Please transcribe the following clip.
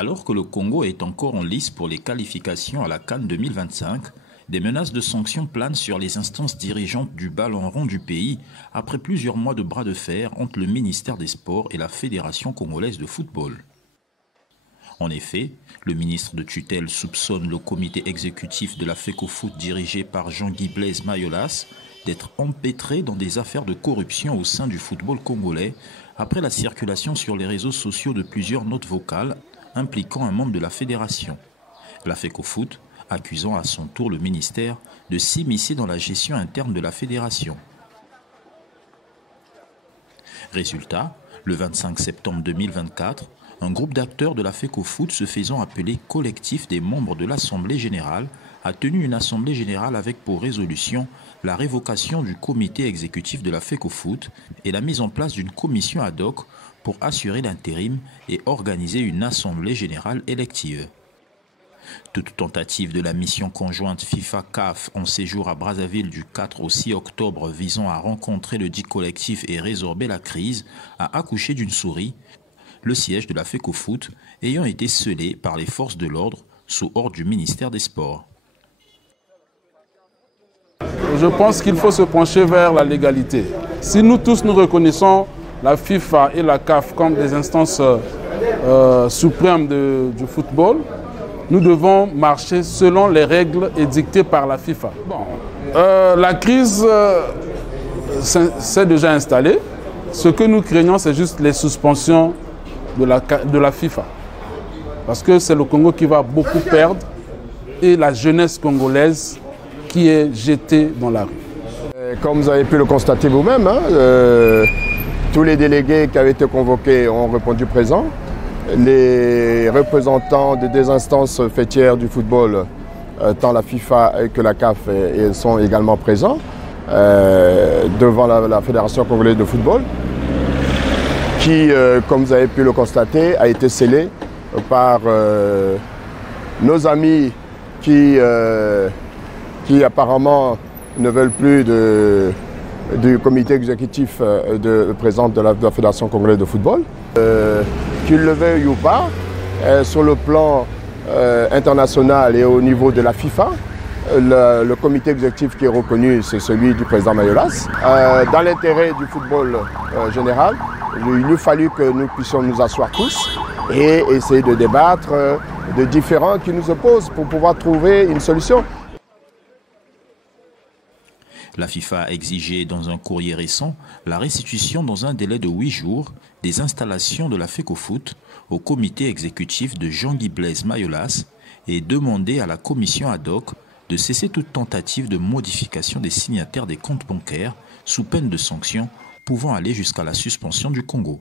Alors que le Congo est encore en lice pour les qualifications à la CAN 2025, des menaces de sanctions planent sur les instances dirigeantes du ballon rond du pays après plusieurs mois de bras de fer entre le ministère des Sports et la Fédération congolaise de football. En effet, le ministre de tutelle soupçonne le comité exécutif de la FECOFOOT dirigé par Jean-Guy Blaise Mayolas d'être empêtré dans des affaires de corruption au sein du football congolais après la circulation sur les réseaux sociaux de plusieurs notes vocales impliquant un membre de la fédération. La FECOFOOT accusant à son tour le ministère de s'immiscer dans la gestion interne de la fédération. Résultat, le 25 septembre 2024, un groupe d'acteurs de la FECOFOOT se faisant appeler collectif des membres de l'Assemblée générale a tenu une assemblée générale avec pour résolution la révocation du comité exécutif de la FECOFOOT et la mise en place d'une commission ad hoc pour assurer l'intérim et organiser une assemblée générale élective. Toute tentative de la mission conjointe FIFA-CAF en séjour à Brazzaville du 4 au 6 octobre visant à rencontrer le dit collectif et résorber la crise a accouché d'une souris, le siège de la FECOFOOT ayant été scellé par les forces de l'ordre sous ordre du ministère des Sports. Je pense qu'il faut se pencher vers la légalité. Si nous tous nous reconnaissons la FIFA et la CAF comme des instances suprêmes du football, nous devons marcher selon les règles édictées par la FIFA. La crise s'est déjà installée. Ce que nous craignons, c'est juste les suspensions de la FIFA. Parce que c'est le Congo qui va beaucoup perdre et la jeunesse congolaise qui est jetée dans la rue. Comme vous avez pu le constater vous-même, tous les délégués qui avaient été convoqués ont répondu présent. Les représentants des deux instances fêtières du football, tant la FIFA que la CAF, sont également présents devant la Fédération congolaise de football, qui, comme vous avez pu le constater, a été scellée par nos amis qui apparemment ne veulent plus du comité exécutif présent de la Fédération congolaise de football. Qu'ils le veuillent ou pas, sur le plan international et au niveau de la FIFA, le comité exécutif qui est reconnu, c'est celui du président Mayolas. Dans l'intérêt du football général, il eût fallu que nous puissions nous asseoir tous et essayer de débattre de différends qui nous opposent pour pouvoir trouver une solution. La FIFA a exigé dans un courrier récent la restitution dans un délai de 8 jours des installations de la FECOFOOT au comité exécutif de Jean-Guy Blaise Mayolas et demandé à la commission ad hoc de cesser toute tentative de modification des signataires des comptes bancaires sous peine de sanctions pouvant aller jusqu'à la suspension du Congo.